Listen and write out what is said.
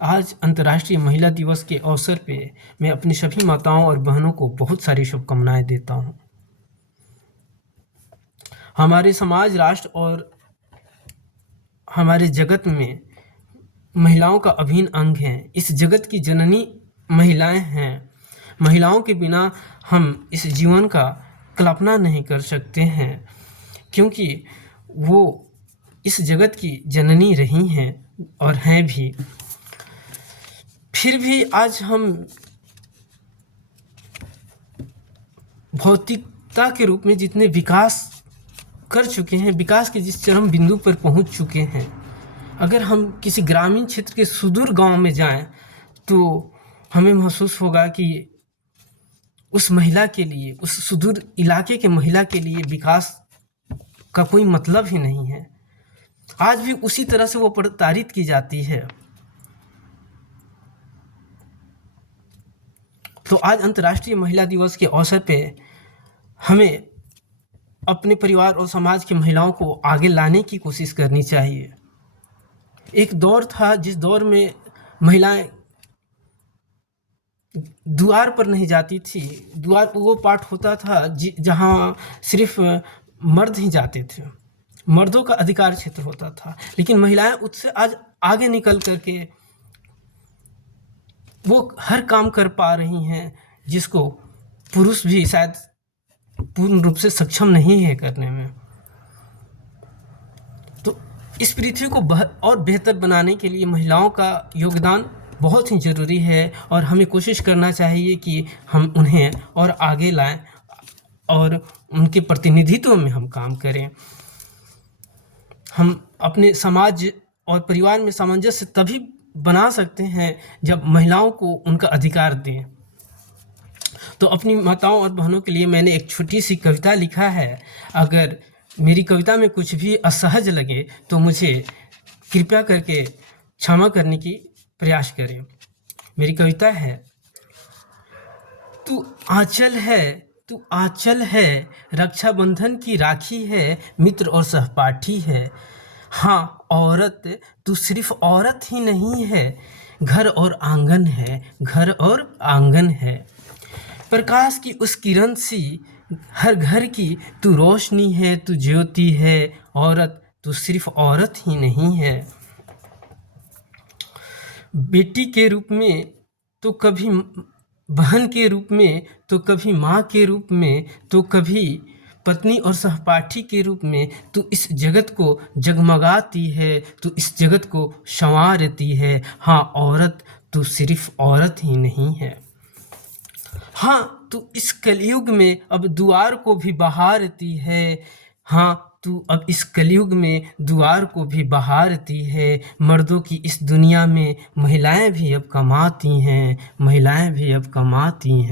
आज अंतर्राष्ट्रीय महिला दिवस के अवसर पे मैं अपनी सभी माताओं और बहनों को बहुत सारी शुभकामनाएं देता हूं। हमारे समाज, राष्ट्र और हमारे जगत में महिलाओं का अभिन्न अंग है। इस जगत की जननी महिलाएं हैं। महिलाओं के बिना हम इस जीवन का कल्पना नहीं कर सकते हैं, क्योंकि वो इस जगत की जननी रही हैं और हैं भी। फिर भी आज हम भौतिकता के रूप में जितने विकास कर चुके हैं, विकास के जिस चरम बिंदु पर पहुंच चुके हैं, अगर हम किसी ग्रामीण क्षेत्र के सुदूर गांव में जाएं तो हमें महसूस होगा कि उस महिला के लिए, उस सुदूर इलाके के महिला के लिए विकास का कोई मतलब ही नहीं है। आज भी उसी तरह से वो प्रताड़ित की जाती है। तो आज अंतर्राष्ट्रीय महिला दिवस के अवसर पे हमें अपने परिवार और समाज की महिलाओं को आगे लाने की कोशिश करनी चाहिए। एक दौर था जिस दौर में महिलाएं द्वार पर नहीं जाती थी। द्वार पर वो पाठ होता था जहाँ सिर्फ मर्द ही जाते थे, मर्दों का अधिकार क्षेत्र होता था। लेकिन महिलाएं उससे आज आगे निकल करके वो हर काम कर पा रही हैं, जिसको पुरुष भी शायद पूर्ण रूप से सक्षम नहीं है करने में। तो इस पृथ्वी को और बेहतर बनाने के लिए महिलाओं का योगदान बहुत ही ज़रूरी है और हमें कोशिश करना चाहिए कि हम उन्हें और आगे लाएं और उनके प्रतिनिधित्व में हम काम करें। हम अपने समाज और परिवार में सामंजस्य तभी बना सकते हैं जब महिलाओं को उनका अधिकार दें। तो अपनी माताओं और बहनों के लिए मैंने एक छोटी सी कविता लिखा है। अगर मेरी कविता में कुछ भी असहज लगे तो मुझे कृपया करके क्षमा करने की प्रयास करें। मेरी कविता है, तू आंचल है, रक्षाबंधन की राखी है, मित्र और सहपाठी है। हाँ औरत, तू सिर्फ औरत ही नहीं है, घर और आंगन है। प्रकाश की उस किरण सी हर घर की तू रोशनी है, तू ज्योति है। औरत, तू सिर्फ औरत ही नहीं है। बेटी के रूप में तो कभी बहन के रूप में, तो कभी माँ के रूप में, तो कभी पत्नी और सहपाठी के रूप में तू इस जगत को जगमगाती है, तू इस जगत को संवारती है। हाँ औरत, तू सिर्फ औरत ही नहीं है। हाँ, तू इस कलयुग में अब द्वार को भी बहारती है। हाँ, तू अब इस कलयुग में द्वार को भी बहारती है। मर्दों की इस दुनिया में महिलाएं भी अब कमाती हैं।